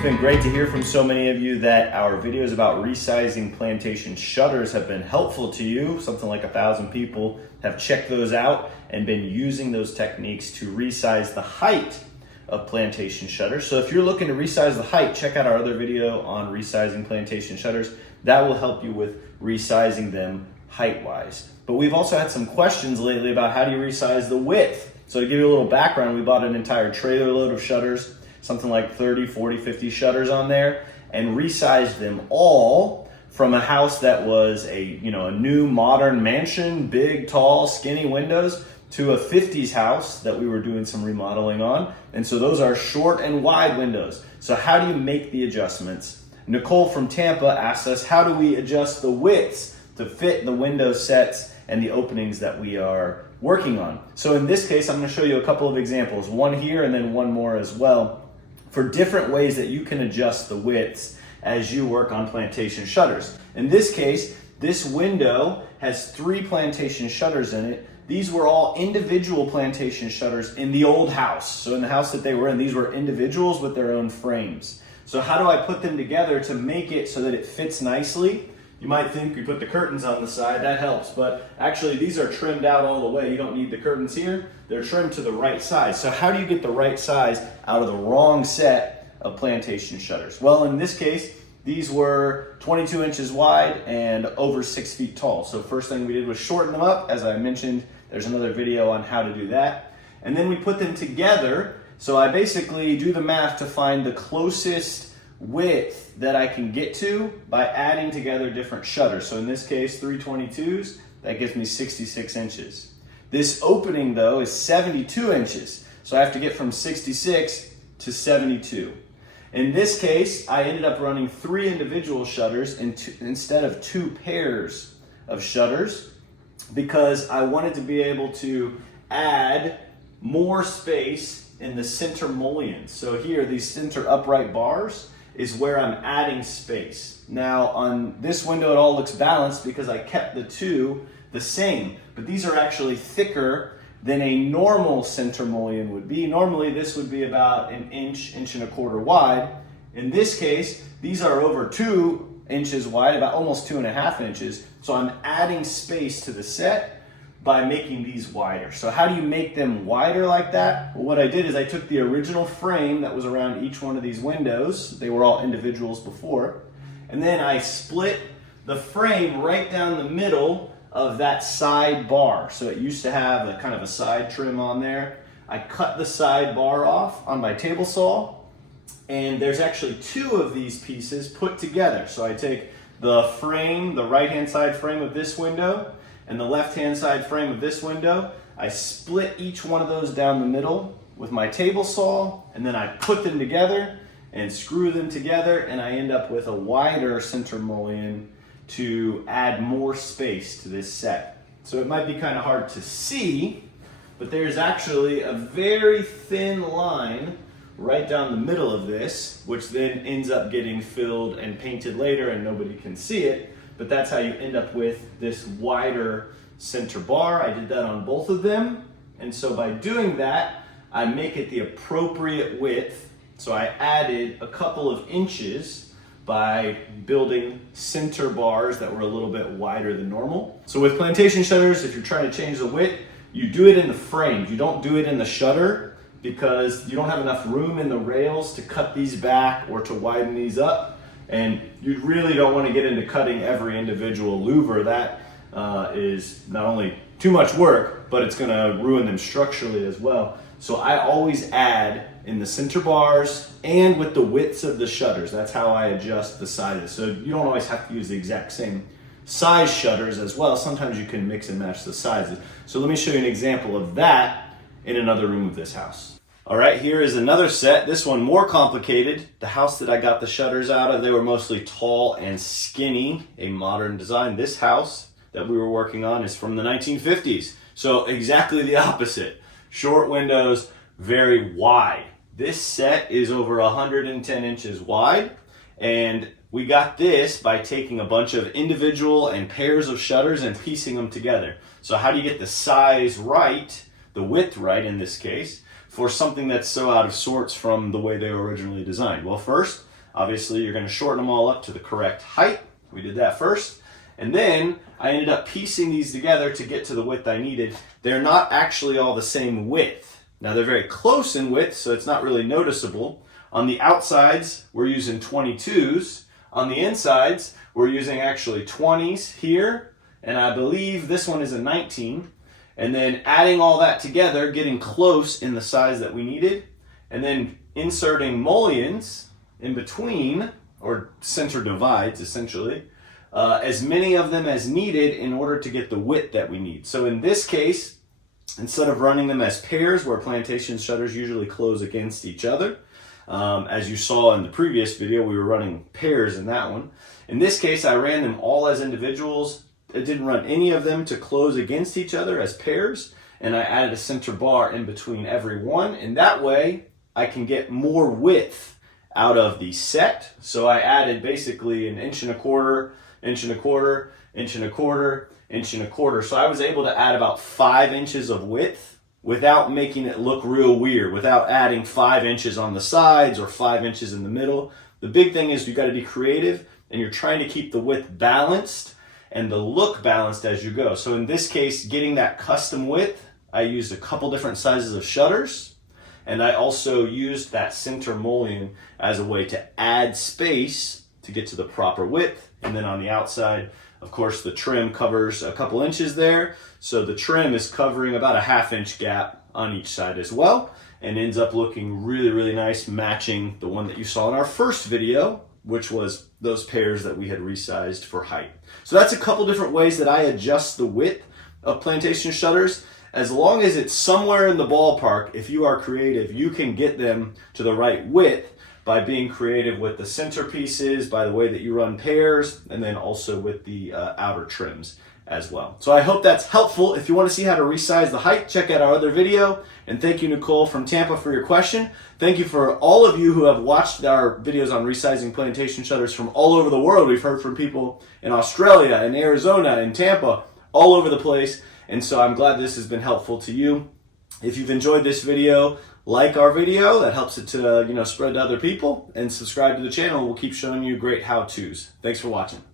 It's been great to hear from so many of you that our videos about resizing plantation shutters have been helpful to you. Something like 1,000 people have checked those out and been using those techniques to resize the height of plantation shutters. So if you're looking to resize the height, check out our other video on resizing plantation shutters. That will help you with resizing them height-wise. But we've also had some questions lately about how do you resize the width. So to give you a little background, we bought an entire trailer load of shutters, something like 30, 40, 50 shutters on there, and resized them all from a house that was a new modern mansion, big, tall, skinny windows, to a 50s house that we were doing some remodeling on. And so those are short and wide windows. So how do you make the adjustments? Nicole from Tampa asked us, how do we adjust the widths to fit the window sets and the openings that we are working on? So in this case, I'm going to show you a couple of examples, one here and then one more as well, for different ways that you can adjust the widths as you work on plantation shutters. In this case, this window has 3 plantation shutters in it. These were all individual plantation shutters in the old house. So in the house that they were in, these were individuals with their own frames. So how do I put them together to make it so that it fits nicely? You might think we put the curtains on the side, that helps, but actually these are trimmed out all the way. You don't need the curtains here. They're trimmed to the right size. So how do you get the right size out of the wrong set of plantation shutters? Well, in this case, these were 22 inches wide and over 6 feet tall. So first thing we did was shorten them up. As I mentioned, there's another video on how to do that. And then we put them together. So I basically do the math to find the closest width that I can get to by adding together different shutters. So in this case, 322s, that gives me 66 inches. This opening though is 72 inches. So I have to get from 66 to 72. In this case, I ended up running 3 individual shutters instead of 2 pairs of shutters because I wanted to be able to add more space in the center mullions. So here, these center upright bars is where I'm adding space. Now on this window, it all looks balanced because I kept the 2 the same, but these are actually thicker than a normal center mullion would be. Normally this would be about an inch, inch and a quarter wide. In this case, these are over 2 inches wide, about almost 2.5 inches. So I'm adding space to the set by making these wider. So how do you make them wider like that? Well, what I did is I took the original frame that was around each one of these windows. They were all individuals before. And then I split the frame right down the middle of that side bar. So it used to have a kind of a side trim on there. I cut the side bar off on my table saw, and there's actually 2 of these pieces put together. So I take the frame, the right-hand side frame of this window, and the left-hand side frame of this window. I split each one of those down the middle with my table saw, and then I put them together and screw them together, and I end up with a wider center mullion to add more space to this set. So it might be kind of hard to see, but there's actually a very thin line right down the middle of this, which then ends up getting filled and painted later and nobody can see it, but that's how you end up with this wider center bar. I did that on both of them, and so by doing that, I make it the appropriate width. So I added a couple of inches by building center bars that were a little bit wider than normal. So with plantation shutters, if you're trying to change the width, you do it in the frames. You don't do it in the shutter because you don't have enough room in the rails to cut these back or to widen these up. And you really don't want to get into cutting every individual louver. That is not only too much work, but it's going to ruin them structurally as well. So I always add in the center bars and with the widths of the shutters. That's how I adjust the sizes. So you don't always have to use the exact same size shutters as well. Sometimes you can mix and match the sizes. So let me show you an example of that in another room of this house. All right, here is another set. This one more complicated. The house that I got the shutters out of, they were mostly tall and skinny, a modern design. This house that we were working on is from the 1950s. So exactly the opposite. Short windows, very wide. This set is over 110 inches wide, and we got this by taking a bunch of individual and pairs of shutters and piecing them together. So how do you get the size right, the width right in this case, for something that's so out of sorts from the way they were originally designed? Well, first, Obviously, you're going to shorten them all up to the correct height. We did that first. And then I ended up piecing these together to get to the width I needed. They're not actually all the same width. Now, they're very close in width, so it's not really noticeable. On the outsides, we're using 22s. On the insides, we're using actually 20s here, and I believe this one is a 19. And then adding all that together, getting close in the size that we needed, and then inserting mullions in between, or center divides essentially, as many of them as needed in order to get the width that we need. So in this case, instead of running them as pairs where plantation shutters usually close against each other, as you saw in the previous video, we were running pairs in that one. In this case, I ran them all as individuals. I didn't run any of them to close against each other as pairs, and I added a center bar in between every one, and that way I can get more width out of the set. So I added basically an 1.25 inches, 1.25 inches, 1.25 inches, 1.25 inches. So I was able to add about 5 inches of width without making it look real weird, without adding 5 inches on the sides or 5 inches in the middle. The big thing is you got to be creative, and you're trying to keep the width balanced and the look balanced as you go. So in this case, getting that custom width, I used a couple different sizes of shutters, and I also used that center mullion as a way to add space to get to the proper width. And then on the outside, of course, the trim covers a couple inches there. So the trim is covering about a 1/2 inch gap on each side as well, and ends up looking really, really nice, matching the one that you saw in our first video, which was those pairs that we had resized for height. So that's a couple different ways that I adjust the width of plantation shutters. As long as it's somewhere in the ballpark, if you are creative, you can get them to the right width by being creative with the center pieces, by the way that you run pairs, and then also with the outer trims as well. So I hope that's helpful. If you want to see how to resize the height, check out our other video. And thank you, Nicole from Tampa, for your question. Thank you for all of you who have watched our videos on resizing plantation shutters from all over the world. We've heard from people in Australia, in Arizona, in Tampa, all over the place. And so I'm glad this has been helpful to you. If you've enjoyed this video, like our video. That helps it to spread to other people. And subscribe to the channel. We'll keep showing you great how-tos. Thanks for watching.